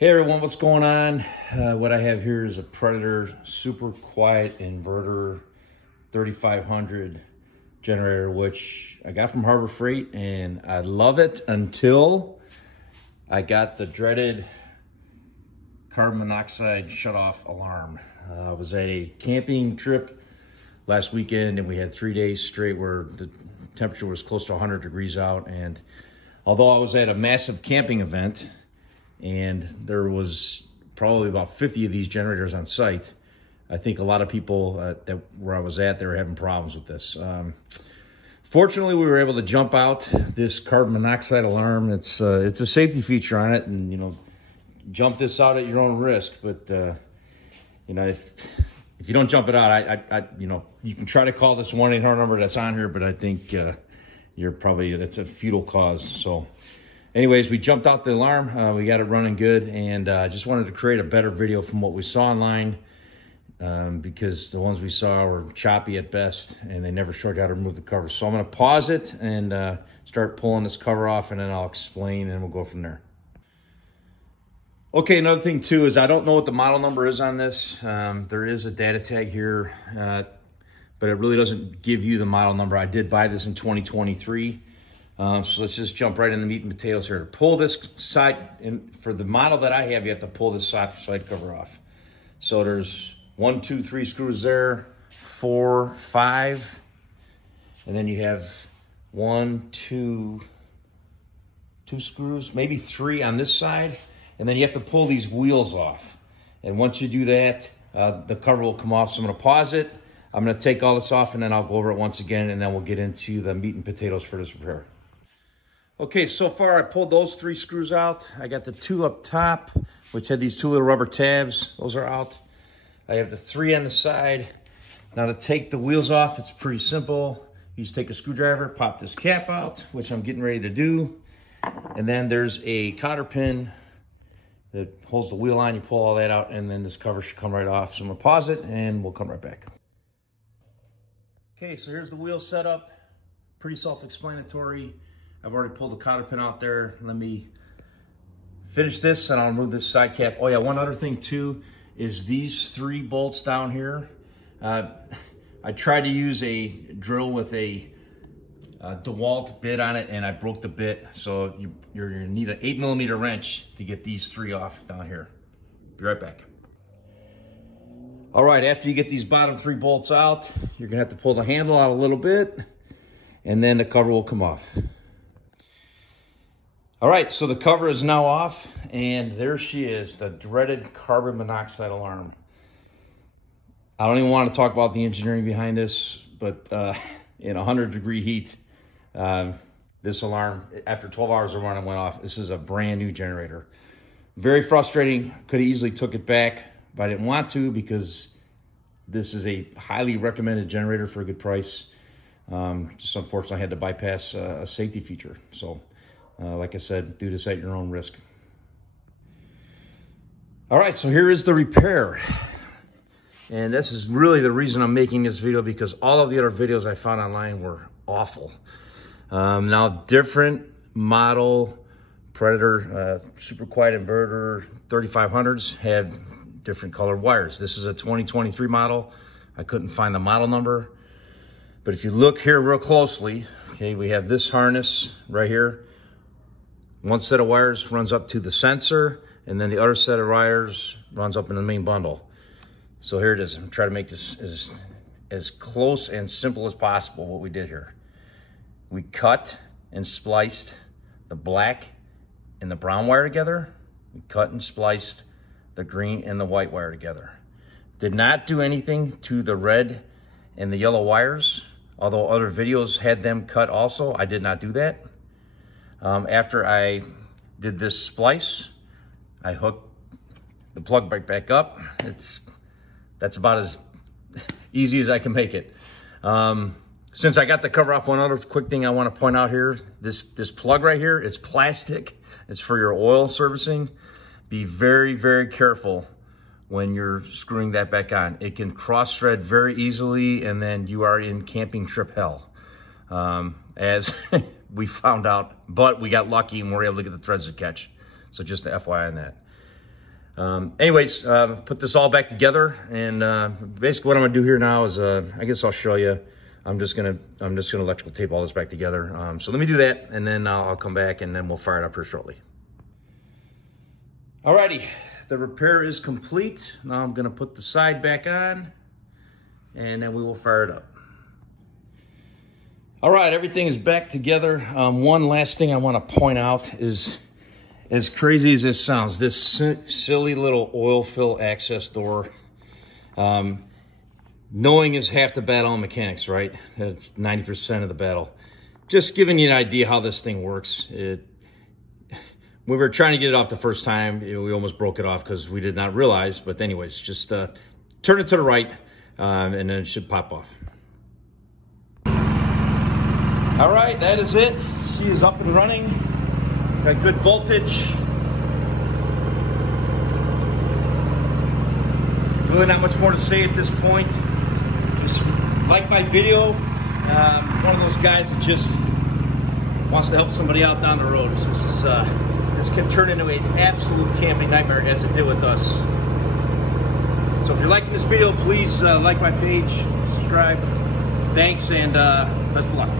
Hey everyone, what's going on? What I have here is a Predator super quiet inverter 3500 generator, which I got from Harbor Freight, and I love it until I got the dreaded carbon monoxide shut-off alarm. I was at a camping trip last weekend, and we had 3 days straight where the temperature was close to 100 degrees out. And although I was at a massive camping event, and there was probably about 50 of these generators on site, I think a lot of people where I was at, they were having problems with this. Fortunately, we were able to jump out this carbon monoxide alarm. It's a safety feature on it, and you know, jump this out at your own risk. But you know, if you don't jump it out, you know, you can try to call this 1-800 number that's on here, but I think that's a futile cause. So anyways, we jumped out the alarm, we got it running good, and I just wanted to create a better video from what we saw online, because the ones we saw were choppy at best, and they never showed you how to remove the cover. So I'm gonna pause it and start pulling this cover off, and then I'll explain, and we'll go from there. Okay, another thing too is I don't know what the model number is on this. There is a data tag here, but it really doesn't give you the model number. I did buy this in 2023. So let's just jump right into the meat and potatoes here. To pull this side, for the model that I have, you have to pull this side cover off. So there's 1, 2, 3 screws there, 4, 5, and then you have 1, 2 screws, maybe 3 on this side, and then you have to pull these wheels off. And once you do that, the cover will come off. So I'm gonna pause it. I'm gonna take all this off, and then I'll go over it once again, and then we'll get into the meat and potatoes for this repair. Okay, so far I pulled those 3 screws out. I got the 2 up top, which had these 2 little rubber tabs. Those are out. I have the 3 on the side. Now to take the wheels off, it's pretty simple. You just take a screwdriver, pop this cap out, which I'm getting ready to do. And then there's a cotter pin that holds the wheel on. You pull all that out, and then this cover should come right off. So I'm gonna pause it, and we'll come right back. Okay, so here's the wheel setup. Pretty self-explanatory. I've already pulled the cotter pin out there. Let me finish this, and I'll remove this side cap. Oh yeah, one other thing too is these 3 bolts down here. I tried to use a drill with a DeWalt bit on it, and I broke the bit. So you're gonna need an 8mm wrench to get these 3 off down here. Be right back. All right, after you get these bottom 3 bolts out, you're gonna have to pull the handle out a little bit, and then the cover will come off. All right, so the cover is now off, and there she is, the dreaded carbon monoxide alarm. I don't even want to talk about the engineering behind this, but in 100-degree heat, this alarm, after 12 hours of running, went off. This is a brand new generator. Very frustrating. Could have easily took it back, but I didn't want to, because this is a highly recommended generator for a good price. Just unfortunately, I had to bypass a safety feature. So like I said, do this at your own risk. All right, so here is the repair. And this is really the reason I'm making this video, because all of the other videos I found online were awful. Now, different model Predator super quiet inverter 3500s had different colored wires. This is a 2023 model. I couldn't find the model number. But if you look here real closely, okay, we have this harness right here. One set of wires runs up to the sensor, and then the other set of wires runs up in the main bundle. So here it is. I'm trying to make this as close and simple as possible, what we did here. We cut and spliced the black and the brown wire together. We cut and spliced the green and the white wire together. Did not do anything to the red and the yellow wires, although other videos had them cut also. I did not do that. After I did this splice, I hooked the plug back up. That's about as easy as I can make it. Since I got the cover off, one other quick thing I want to point out here, this plug right here, it's plastic. It's for your oil servicing. Be very, very careful when you're screwing that back on. It can cross thread very easily, and then you are in camping trip hell. As we found out, but we got lucky and we were able to get the threads to catch. So just the FYI on that. Anyways, put this all back together, and basically what I'm gonna do here now is, I guess I'll show you. I'm just gonna electrical tape all this back together. So let me do that, and then I'll come back, and then we'll fire it up here shortly. Alrighty, the repair is complete. Now I'm gonna put the side back on, and then we will fire it up. All right, everything is back together. One last thing I want to point out is, as crazy as this sounds, this silly little oil fill access door, knowing is half the battle in mechanics, right? That's 90% of the battle. Just giving you an idea how this thing works. We were trying to get it off the first time. We almost broke it off because we did not realize. But anyways, just turn it to the right, and then it should pop off. All right, that is it. She is up and running. Got good voltage. Really not much more to say at this point. Just like my video. One of those guys that just wants to help somebody out down the road. This can turn into an absolute camping nightmare as it did with us. So if you're liking this video, please like my page, subscribe. Thanks, and best of luck.